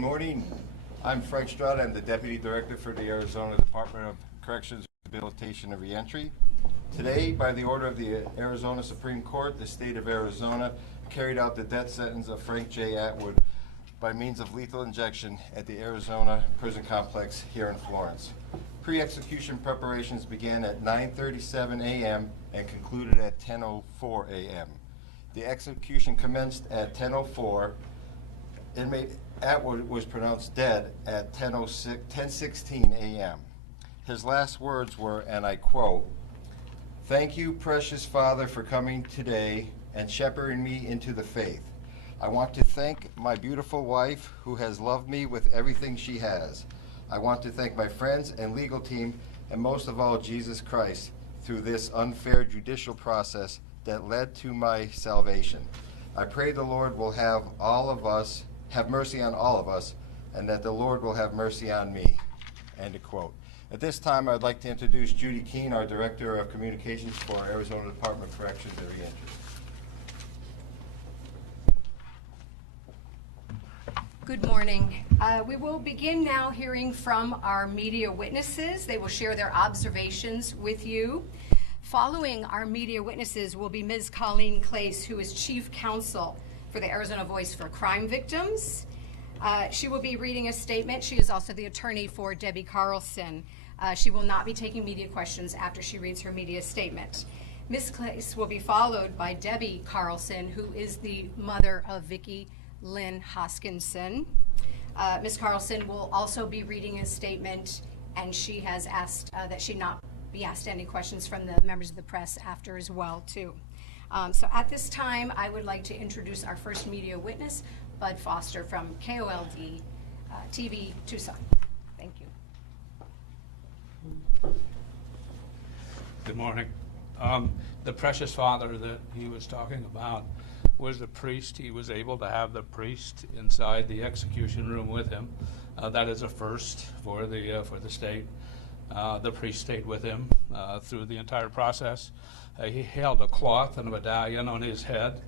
morning. I'm Frank Atwood. I'm the Deputy Director for the Arizona Department of Corrections, Rehabilitation, and Reentry. Today, by the order of the Arizona Supreme Court, the state of Arizona carried out the death sentence of Frank J. Atwood by means of lethal injection at the Arizona Prison Complex here in Florence. Pre-execution preparations began at 9:37 a.m. and concluded at 10:04 a.m. The execution commenced at 10:04. Inmate Atwood was pronounced dead at 10:16 a.m. His last words were, and I quote, "Thank you, precious Father, for coming today and shepherding me into the faith. I want to thank my beautiful wife who has loved me with everything she has. I want to thank my friends and legal team, and most of all, Jesus Christ, through this unfair judicial process that led to my salvation. I pray the Lord will have mercy on all of us, and that the Lord will have mercy on me." End of quote. At this time, I'd like to introduce Judy Keene, our Director of Communications for Arizona Department of Corrections and Reentry. Good morning. We will begin now hearing from our media witnesses. They will share their observations with you. Following our media witnesses will be Ms. Colleen Clace, who is Chief Counsel for the Arizona Voice for Crime Victims. She will be reading a statement. She is also the attorney for Debbie Carlson. She will not be taking media questions after she reads her media statement. Ms. Clace will be followed by Debbie Carlson, who is the mother of Vicki Lynn Hoskinson. Ms. Carlson will also be reading a statement, and she has asked that she not be asked any questions from the members of the press after as well, too. So at this time, I would like to introduce our first media witness, Bud Foster from KOLD TV Tucson. Thank you. Good morning. The precious father that he was talking about was a priest. He was able to have the priest inside the execution room with him. That is a first for the state. The priest stayed with him through the entire process. He held a cloth and a medallion on his head.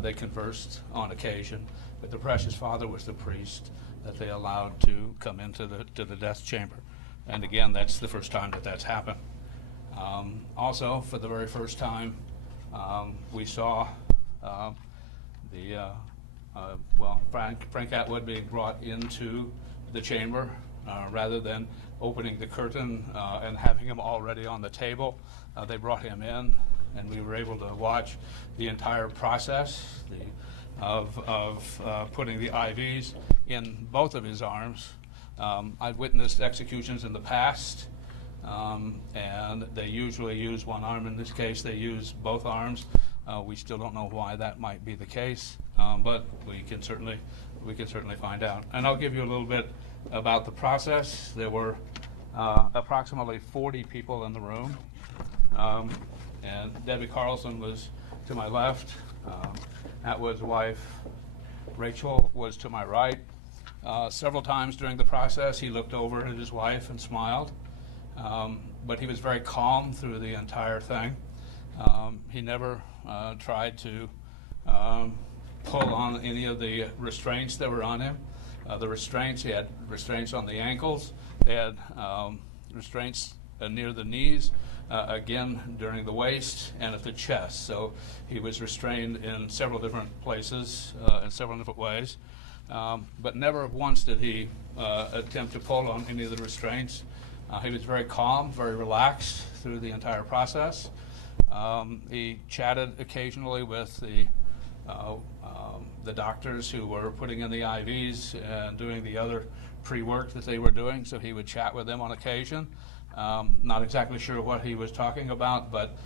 They conversed on occasion, but the precious father was the priest that they allowed to come into the death chamber. And again, that's the first time that that's happened. Also, for the very first time, we saw Frank Atwood being brought into the chamber rather than opening the curtain and having him already on the table. They brought him in, and we were able to watch the entire process of putting the IVs in both of his arms. I've witnessed executions in the past, and they usually use one arm. In this case, they use both arms. We still don't know why that might be the case, but we can certainly find out. And I'll give you a little bit about the process. There were approximately 40 people in the room, and Debbie Carlson was to my left. Atwood's wife, Rachel, was to my right. Several times during the process, he looked over at his wife and smiled, but he was very calm through the entire thing. He never tried to pull on any of the restraints that were on him. He had restraints on the ankles. They had restraints near the knees, again during the waist and at the chest. So he was restrained in several different places, in several different ways. But never once did he attempt to pull on any of the restraints. He was very calm, very relaxed through the entire process. He chatted occasionally with the doctors who were putting in the IVs and doing the other pre-work that they were doing, so he would chat with them on occasion. Not exactly sure what he was talking about, but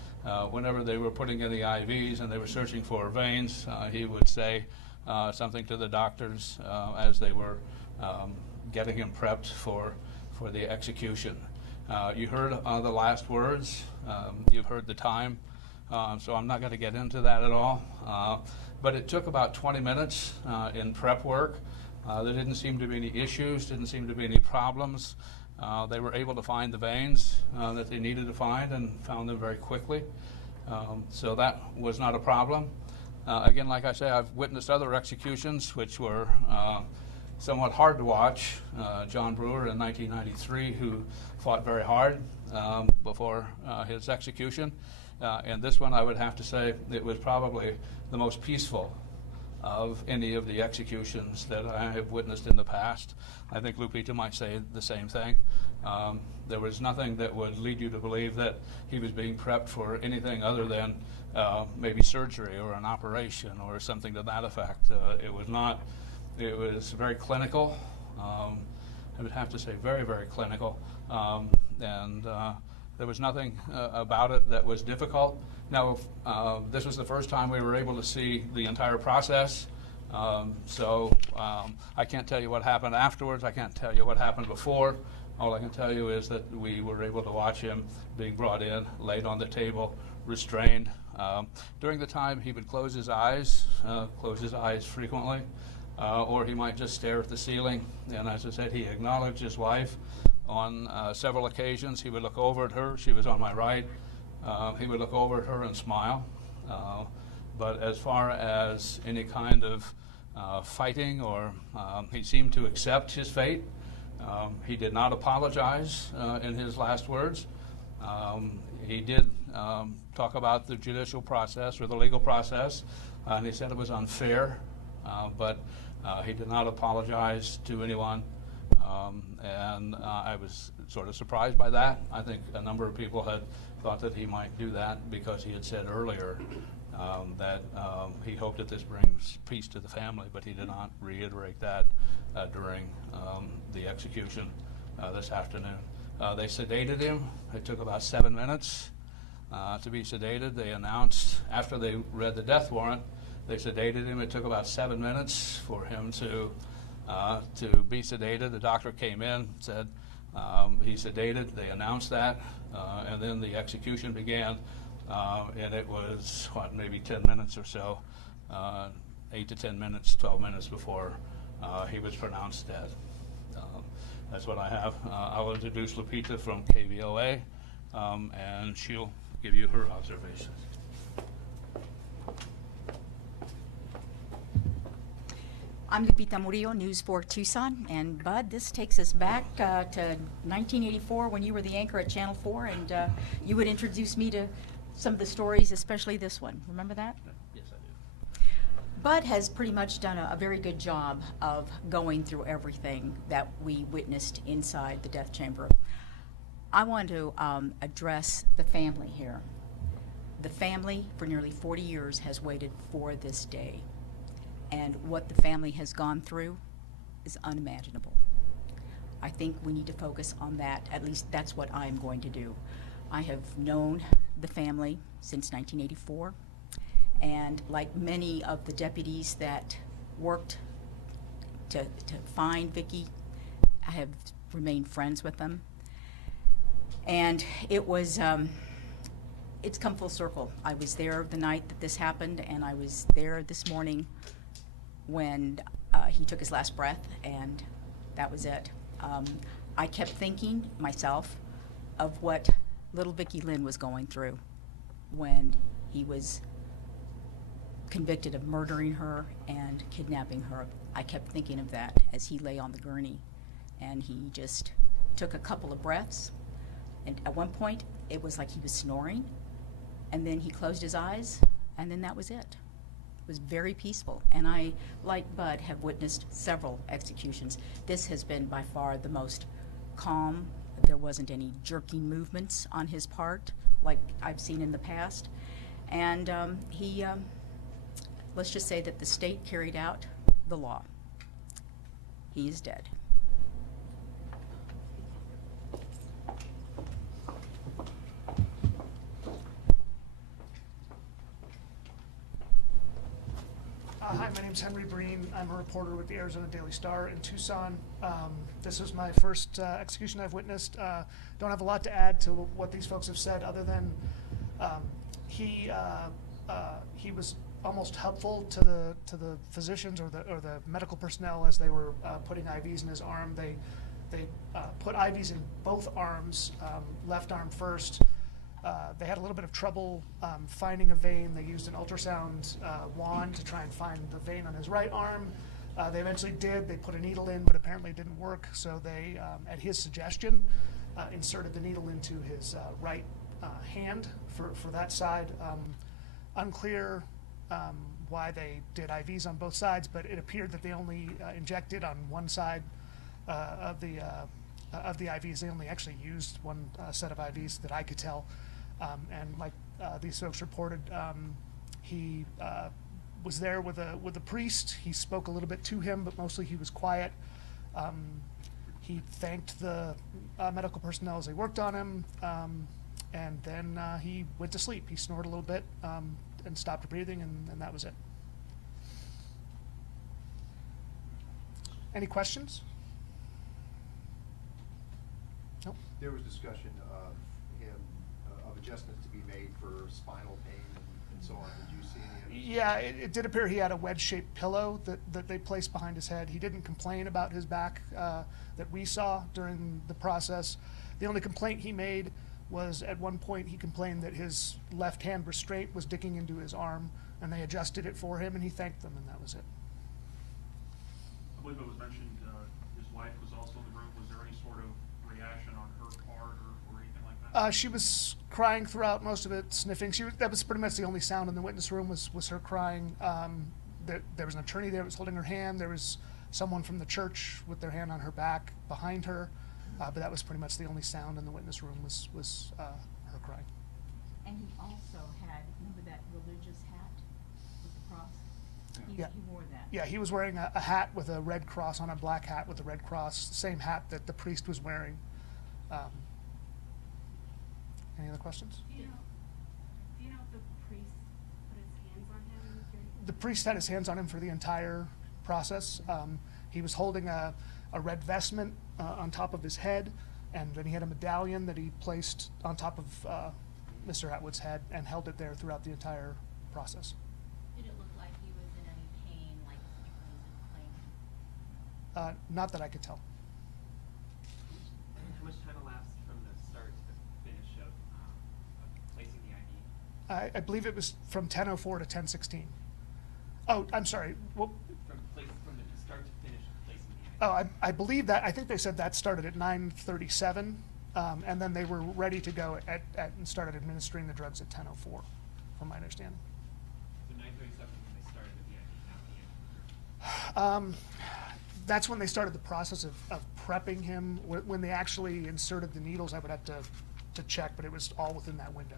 whenever they were putting in the IVs and they were searching for veins, he would say something to the doctors as they were getting him prepped for the execution. You heard the last words. You've heard the time, so I'm not going to get into that at all. But it took about 20 minutes in prep work. There didn't seem to be any issues, didn't seem to be any problems. They were able to find the veins that they needed to find and found them very quickly. So that was not a problem. Again, like I say, I've witnessed other executions which were somewhat hard to watch, John Brewer in 1993, who fought very hard before his execution. And this one, I would have to say, it was probably the most peaceful of any of the executions that I have witnessed in the past. I think Lupita might say the same thing. There was nothing that would lead you to believe that he was being prepped for anything other than maybe surgery or an operation or something to that effect. It was not. It was very clinical. I would have to say very, very clinical. And there was nothing about it that was difficult. Now, this was the first time we were able to see the entire process. So I can't tell you what happened afterwards. I can't tell you what happened before. All I can tell you is that we were able to watch him being brought in, laid on the table, restrained. During the time, he would close his eyes frequently, or he might just stare at the ceiling. And as I said, he acknowledged his wife on several occasions. He would look over at her. She was on my right. He would look over at her and smile. But as far as any kind of fighting, or he seemed to accept his fate. He did not apologize in his last words. He did talk about the judicial process or the legal process, and he said it was unfair, but he did not apologize to anyone. And I was sort of surprised by that. I think a number of people had thought that he might do that because he had said earlier that he hoped that this brings peace to the family, but he did not reiterate that during the execution this afternoon. They sedated him. It took about 7 minutes to be sedated. They announced, after they read the death warrant, they sedated him. It took about 7 minutes for him to be sedated. The doctor came in, said he's sedated. They announced that, and then the execution began. And it was, maybe 10 minutes or so, 8 to 10 minutes, 12 minutes before he was pronounced dead. That's what I have. I'll introduce Lupita from KVOA, and she'll give you her observations. I'm Lupita Murillo, News 4 Tucson, and Bud, this takes us back to 1984 when you were the anchor at Channel 4, and you would introduce me to some of the stories, especially this one. Remember that? Yes, I do. Bud has pretty much done a very good job of going through everything that we witnessed inside the death chamber. I want to address the family here. The family, for nearly 40 years, has waited for this day. And what the family has gone through is unimaginable. I think we need to focus on that. At least that's what I'm going to do. I have known the family since 1984, and like many of the deputies that worked to find Vicki, I have remained friends with them. And it was, it's come full circle. I was there the night that this happened, and I was there this morning when he took his last breath, and that was it. I kept thinking myself of what little Vicki Lynn was going through when he was convicted of murdering her and kidnapping her. I kept thinking of that as he lay on the gurney, and he just took a couple of breaths, and at one point it was like he was snoring, and then he closed his eyes, and then that was it. It was very peaceful, and I, like Bud, have witnessed several executions. This has been by far the most calm. There wasn't any jerking movements on his part like I've seen in the past. And let's just say that the state carried out the law. He is dead. Hi, my name's Henry Breen. I'm a reporter with the Arizona Daily Star in Tucson. This was my first execution I've witnessed. Don't have a lot to add to what these folks have said, other than he was almost helpful to the physicians or the medical personnel as they were putting IVs in his arm. They put IVs in both arms, left arm first. They had a little bit of trouble finding a vein. They used an ultrasound wand to try and find the vein on his right arm. They eventually did. They put a needle in, but apparently it didn't work. So they, at his suggestion, inserted the needle into his right hand for that side. Unclear why they did IVs on both sides, but it appeared that they only injected on one side of the IVs. They only actually used one set of IVs that I could tell. And like these folks reported, he was there with a priest. He spoke a little bit to him, but mostly he was quiet. He thanked the medical personnel as they worked on him, and then he went to sleep. He snored a little bit and stopped breathing, and that was it. Any questions? No? There was discussion of him, of adjustments to be made for spinal pain and so on. Did you see any of this? Yeah, it did appear he had a wedge-shaped pillow that they placed behind his head. He didn't complain about his back that we saw during the process. The only complaint he made was at one point he complained that his left hand restraint was digging into his arm, and they adjusted it for him, and he thanked them, and that was it. I believe it was mentioned his wife was also in the room. Was there any sort of reaction on her part or anything like that? She was crying throughout most of it, sniffing. That was pretty much the only sound in the witness room was her crying. There was an attorney there that was holding her hand. There was someone from the church with their hand on her back behind her, but that was pretty much the only sound in the witness room was her crying. And he also had, remember that religious hat with the cross? Yeah. He wore that. Yeah, he was wearing a hat with a red cross on, a black hat with a red cross, the same hat that the priest was wearing. Any other questions? Do you know if the priest put his hands on him during? The priest had his hands on him for the entire process. He was holding a red vestment on top of his head, and then he had a medallion that he placed on top of Mr. Atwood's head and held it there throughout the entire process. Did it look like he was in any pain, like he was in pain? Not that I could tell. How much time elapsed from the start to the finish of placing the IV? I believe it was from 10:04 to 10:16. Oh, I'm sorry. Well, From the start to finish of placing the IV? oh, I believe that, I think they said that started at 9:37, and then they were ready to go and started administering the drugs at 10:04, from my understanding. So 9:37 when they started with the IV, not the end. That's when they started the process of prepping him. When they actually inserted the needles, I would have to check, but it was all within that window.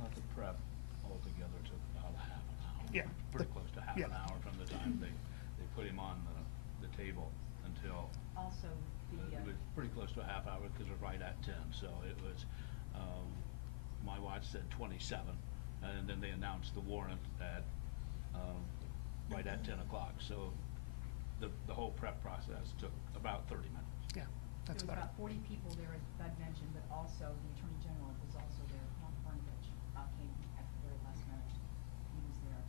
Not the prep altogether took about a half an hour. Yeah. Pretty close to half Yeah. an hour from the time they put him on the table until, Also, it was pretty close to a half hour because it was right at 10. So it was, my watch said 27, and then they announced the warrant at, right at 10 o'clock. So the whole prep process took about 30 minutes. Yeah, that's there was about about 40 people there, as Bud mentioned, but also the Attorney General was also there. Mark Brnovich came at the very last minute. He was there.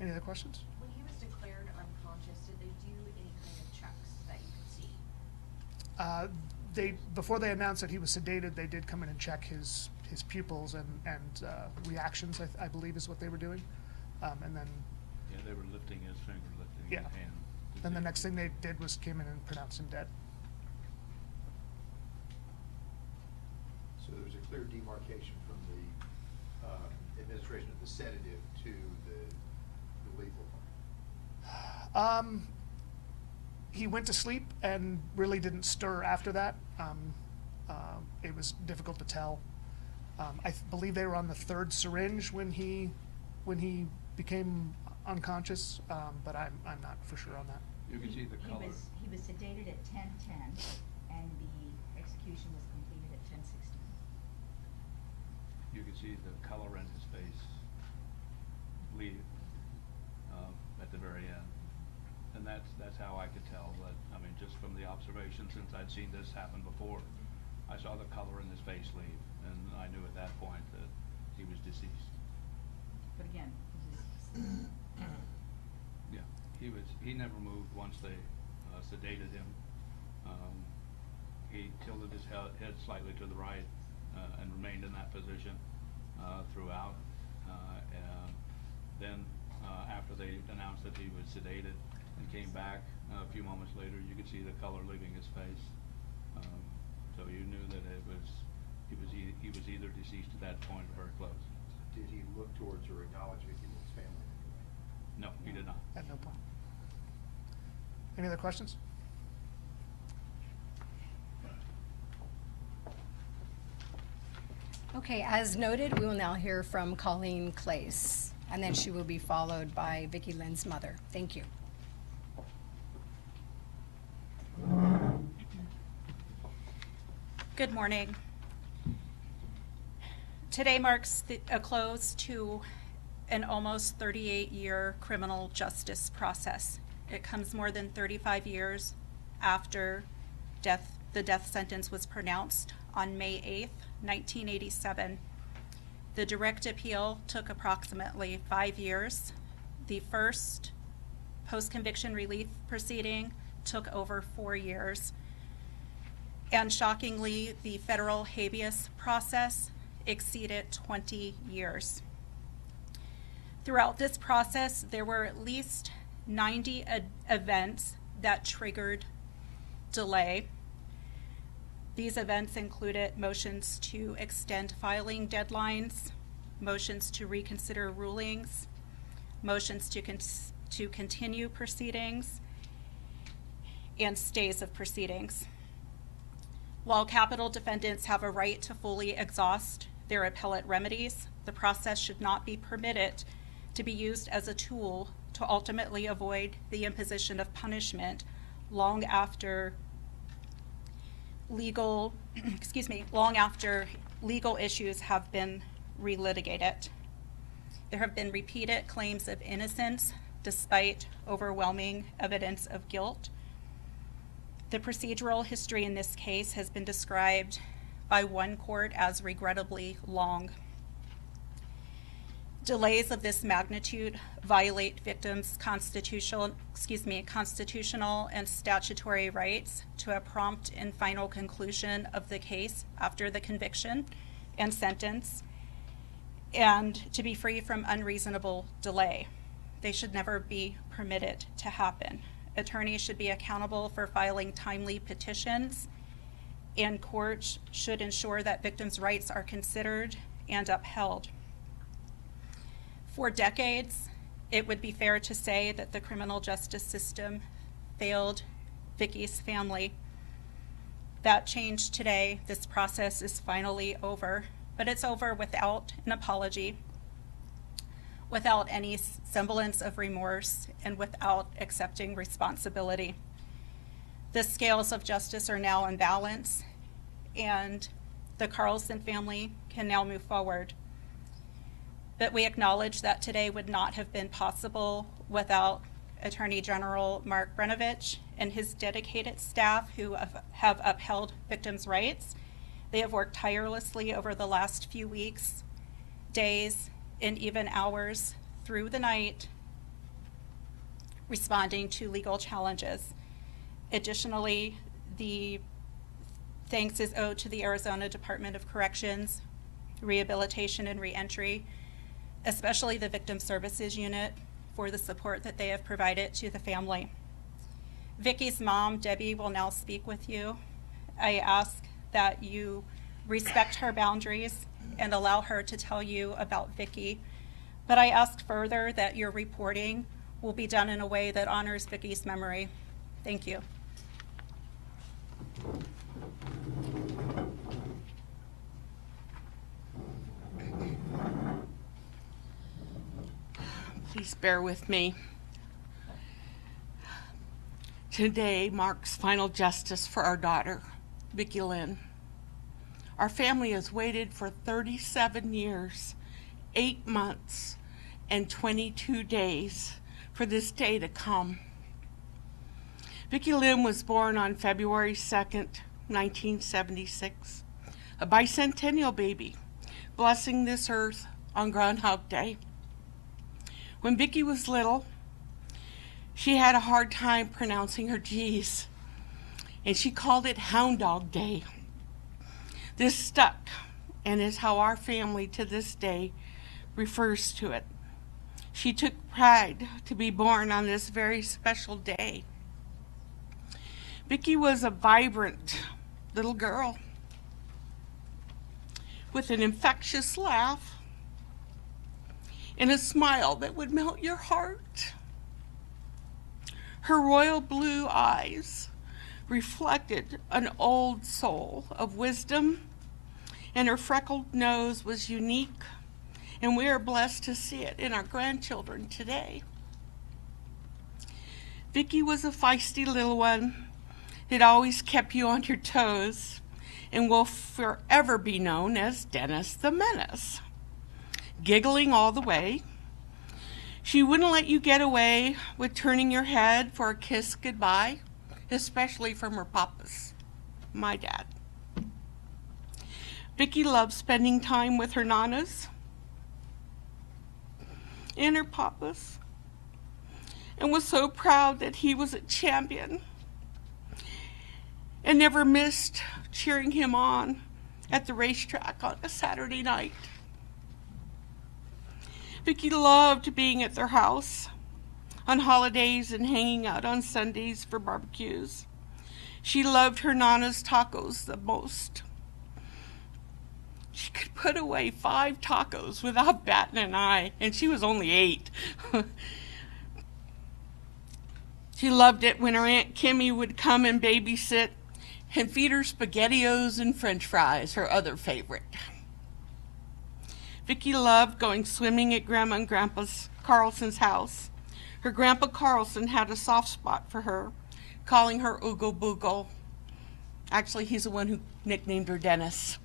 it. Any other questions? When he was declared unconscious, did they do any kind of checks that you could see? Before they announced that he was sedated, they did come in and check his pupils and reactions, I believe is what they were doing. And then, Yeah, they were lifting his finger, lifting Yeah. his hand. to then the see- next thing they did was came in and pronounced him dead. So there was a clear demarcation from the administration of the sedative to the lethal part. He went to sleep and really didn't stir after that. It was difficult to tell. I believe they were on the third syringe when he became unconscious, but I'm not for sure on that. You can see the color. He was sedated at 10:10, and the execution was completed at 10:16. You can see the color in his face leave at the very end. And that's how I could tell that, I mean, just from the observation, since I'd seen this happen before, I saw the color in his face leave, and I knew at that point that he was deceased. But again, Yeah, he never moved once they sedated him. He tilted his head slightly to the right and remained in that position throughout. And then announced that he was sedated and came back. A few moments later, you could see the color leaving his face. So you knew that he was either deceased at that point or very close. Did he look towards or acknowledge Vicky Lynn's family? No, he did not. At no point. Any other questions? Okay, as noted, we will now hear from Colleen Clace, and then she will be followed by Vicky Lynn's mother. Thank you. Good morning. Today marks a close to an almost 38-year criminal justice process. It comes more than 35 years after the death sentence was pronounced on May 8th, 1987. The direct appeal took approximately 5 years. The first post-conviction relief proceeding took over 4 years. And shockingly, the federal habeas process exceeded 20 years. Throughout this process, there were at least 90 events that triggered delay. These events included motions to extend filing deadlines, motions to reconsider rulings, motions to continue proceedings, and stays of proceedings. While capital defendants have a right to fully exhaust their appellate remedies, the process should not be permitted to be used as a tool to ultimately avoid the imposition of punishment long after legal issues have been relitigated. There have been repeated claims of innocence despite overwhelming evidence of guilt. The procedural history in this case has been described by one court as regrettably long. Delays of this magnitude violate victims' constitutional and statutory rights to a prompt and final conclusion of the case after the conviction and sentence, and to be free from unreasonable delay. They should never be permitted to happen. Attorneys should be accountable for filing timely petitions, and courts should ensure that victims' rights are considered and upheld. For decades, it would be fair to say that the criminal justice system failed Vicky's family. That changed today. This process is finally over, but it's over without an apology, without any semblance of remorse, and without accepting responsibility. The scales of justice are now in balance, and the Carlson family can now move forward. But we acknowledge that today would not have been possible without Attorney General Mark Brenovich and his dedicated staff who have upheld victims' rights. They have worked tirelessly over the last few weeks, days, and even hours through the night, responding to legal challenges. Additionally, the thanks is owed to the Arizona Department of Corrections, Rehabilitation and Reentry, especially the Victim Services Unit, for the support that they have provided to the family. Vicky's mom, Debbie, will now speak with you. I ask that you respect her boundaries and allow her to tell you about Vicky. But I ask further that your reporting will be done in a way that honors Vicky's memory. Thank you. Please bear with me. Today marks final justice for our daughter, Vicky Lynn. Our family has waited for 37 years, 8 months, and 22 days for this day to come. Vicky Lynn was born on February 2nd, 1976, a bicentennial baby, blessing this earth on Groundhog Day. When Vicky was little, she had a hard time pronouncing her G's, and she called it Hound Dog Day. This stuck and is how our family to this day refers to it. She took pride to be born on this very special day. Vicki was a vibrant little girl with an infectious laugh and a smile that would melt your heart. Her royal blue eyes reflected an old soul of wisdom, and her freckled nose was unique, and we are blessed to see it in our grandchildren today. Vicki was a feisty little one that always kept you on your toes and will forever be known as Dennis the Menace. Giggling all the way, she wouldn't let you get away with turning your head for a kiss goodbye, especially from her papas, my dad. Vicki loved spending time with her nanas and her papas, and was so proud that he was a champion and never missed cheering him on at the racetrack on a Saturday night. Vicki loved being at their house on holidays and hanging out on Sundays for barbecues. She loved her Nana's tacos the most. She could put away 5 tacos without batting an eye, and she was only 8. She loved it when her Aunt Kimmy would come and babysit and feed her SpaghettiOs and French fries, her other favorite. Vicki loved going swimming at Grandma and Grandpa Carlson's house. Her Grandpa Carlson had a soft spot for her, calling her Oogle Boogle. Actually, he's the one who nicknamed her Dennis.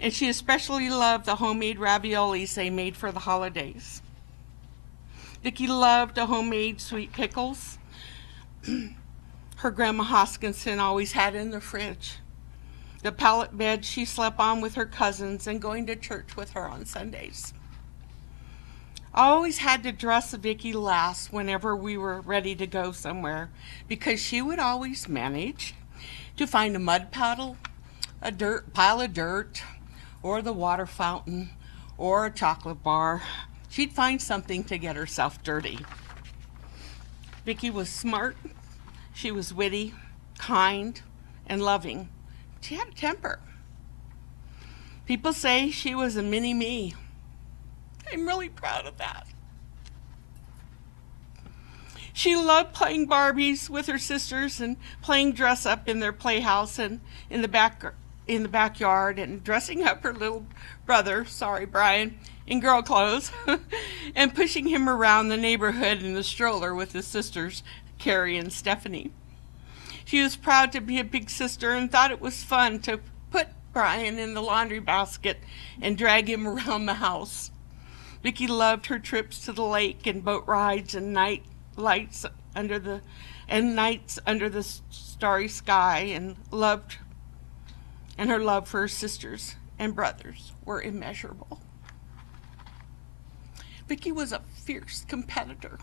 And she especially loved the homemade raviolis they made for the holidays. Vicki loved the homemade sweet pickles her Grandma Hoskinson always had in the fridge, the pallet bed she slept on with her cousins, and going to church with her on Sundays. I always had to dress Vicki last whenever we were ready to go somewhere, because she would always manage to find a mud puddle, a pile of dirt, or the water fountain, or a chocolate bar. She'd find something to get herself dirty. Vicki was smart, she was witty, kind, and loving. She had a temper. People say she was a mini me. I'm really proud of that. She loved playing Barbies with her sisters and playing dress up in their playhouse and in the backyard, and dressing up her little brother, Brian, in girl clothes and pushing him around the neighborhood in the stroller with his sisters, Carrie and Stephanie. She was proud to be a big sister and thought it was fun to put Brian in the laundry basket and drag him around the house. Vicki loved her trips to the lake and boat rides and nights under the starry sky, and her love for her sisters and brothers were immeasurable. Vicki was a fierce competitor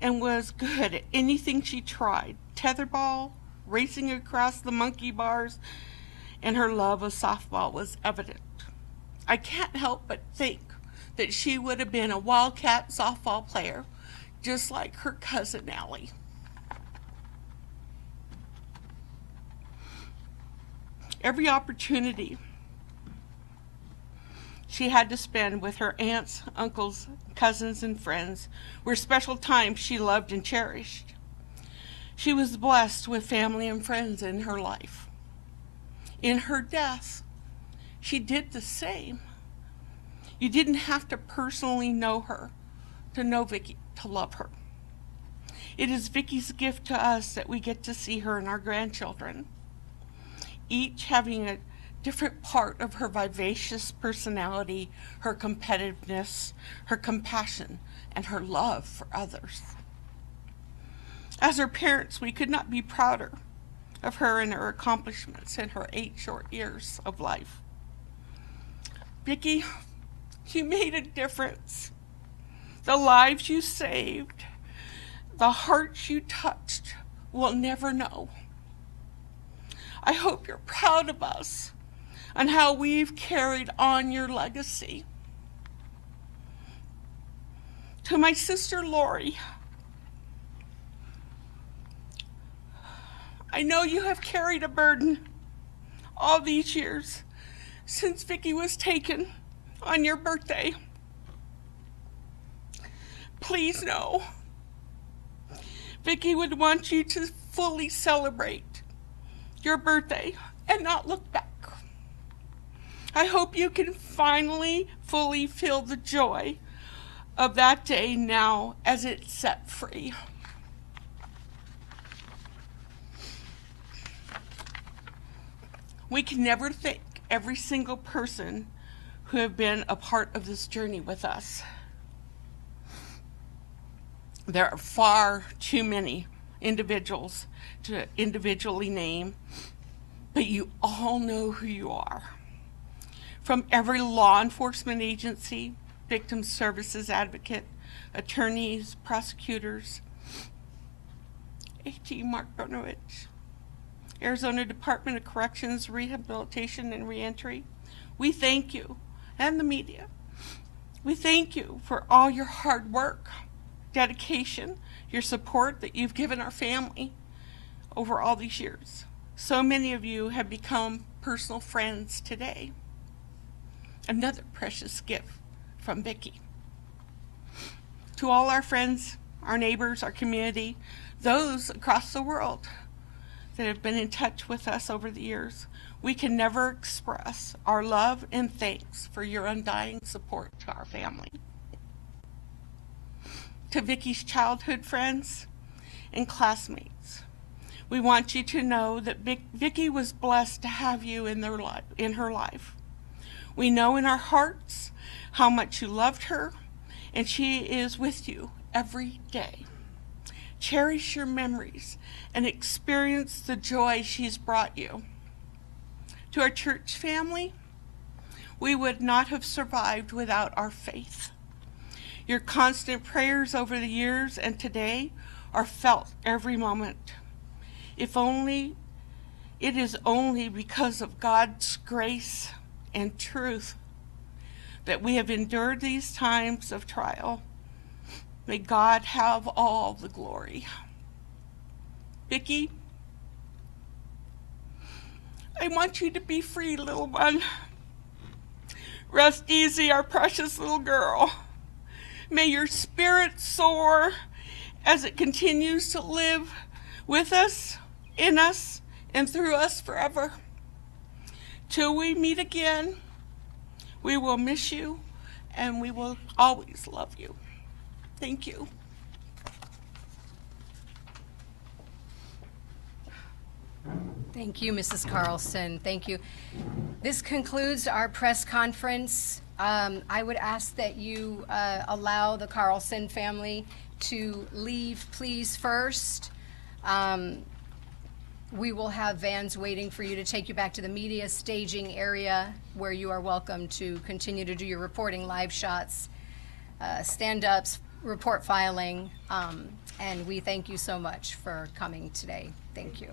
and was good at anything she tried. Tetherball, racing across the monkey bars, and her love of softball was evident. I can't help but think that she would have been a wildcat softball player, just like her cousin Allie. Every opportunity she had to spend with her aunts, uncles, cousins, and friends were special times she loved and cherished. She was blessed with family and friends in her life. In her death, she did the same. You didn't have to personally know her to know Vicki, to love her. It is Vicki's gift to us that we get to see her and our grandchildren, each having a different part of her vivacious personality, her competitiveness, her compassion, and her love for others. As her parents, we could not be prouder of her and her accomplishments in her 8 short years of life. Vicki, you made a difference. The lives you saved, the hearts you touched, we'll never know. I hope you're proud of us and how we've carried on your legacy. To my sister Lori, I know you have carried a burden all these years since Vicki was taken on your birthday. Please know, Vicki would want you to fully celebrate your birthday and not look back. I hope you can finally fully feel the joy of that day now as it's set free. We can never thank every single person who have been a part of this journey with us. There are far too many individuals to individually name, but you all know who you are. From every law enforcement agency, victim services advocate, attorneys, prosecutors, AG Mark Bonovich, Arizona Department of Corrections, Rehabilitation, and Reentry, we thank you, and the media. We thank you for all your hard work, dedication, your support that you've given our family over all these years. So many of you have become personal friends today. Another precious gift from Vicki. To all our friends, our neighbors, our community, those across the world that have been in touch with us over the years, we can never express our love and thanks for your undying support to our family. To Vicki's childhood friends and classmates, we want you to know that Vicki was blessed to have you in her life. We know in our hearts how much you loved her, and she is with you every day. Cherish your memories and experience the joy she's brought you. To our church family, we would not have survived without our faith. Your constant prayers over the years and today are felt every moment. It is only because of God's grace and truth that we have endured these times of trial. May God have all the glory. Vicki, I want you to be free, little one. Rest easy, our precious little girl. May your spirit soar as it continues to live with us, in us, and through us forever. Till we meet again, we will miss you, and we will always love you. Thank you. Thank you, Mrs. Carlson. Thank you. This concludes our press conference. I would ask that you allow the Carlson family to leave, please, first. We will have vans waiting for you to take you back to the media staging area where you are welcome to continue to do your reporting, live shots, stand-ups, report filing, and we thank you so much for coming today. Thank you.